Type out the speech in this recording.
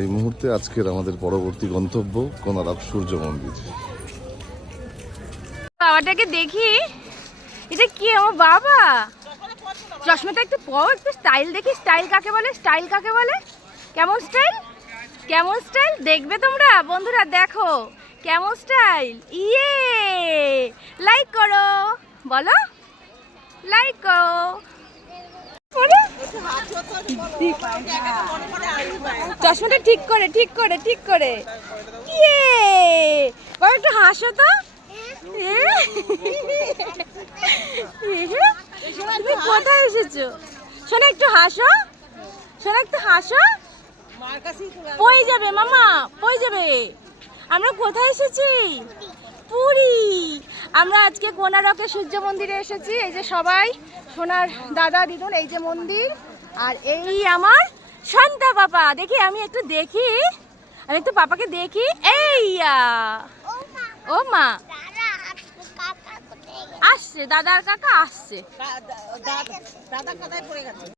এই মুহূর্তে আজকের আমাদের পরবর্তী গন্তব্য কোনারক সূর্য মন্দির। বাবাটাকে দেখি, এটা কি আমার বাবা? চশমাটা একটু পর, একটু স্টাইল দেখি। স্টাইল কাকে বলে? স্টাইল কাকে বলে? কেমন স্টাইল? কেমন স্টাইল দেখবে তোমরা বন্ধুরা? দেখো কেমন স্টাইল। ইয়ে লাইক করো, বলো লাইক করো। চশমাটা ঠিক করে, ঠিক করে, ঠিক করে। ইয়ে বাবা একটু হাসো তো। তুমি কোথায় এসেছো? শোনা একটু হাসো, শোনা একটু হাসো। পই যাবে মামা, পই যাবে। আমরা কোথায় এসেছি? পুরী। আমরা আজকে কোনারকে সূর্য মন্দিরে এসেছি। এই যে সবাই সোনার দাদা দিদুন, এই যে মন্দির। আর এই আমার শান্তা পাপা। দেখি আমি একটু দেখি, আমি একটু পাপাকে দেখি। এই ও মা আসছে, দাদার কাকা আসছে। দাদা কোথায় পড়ে গেছে?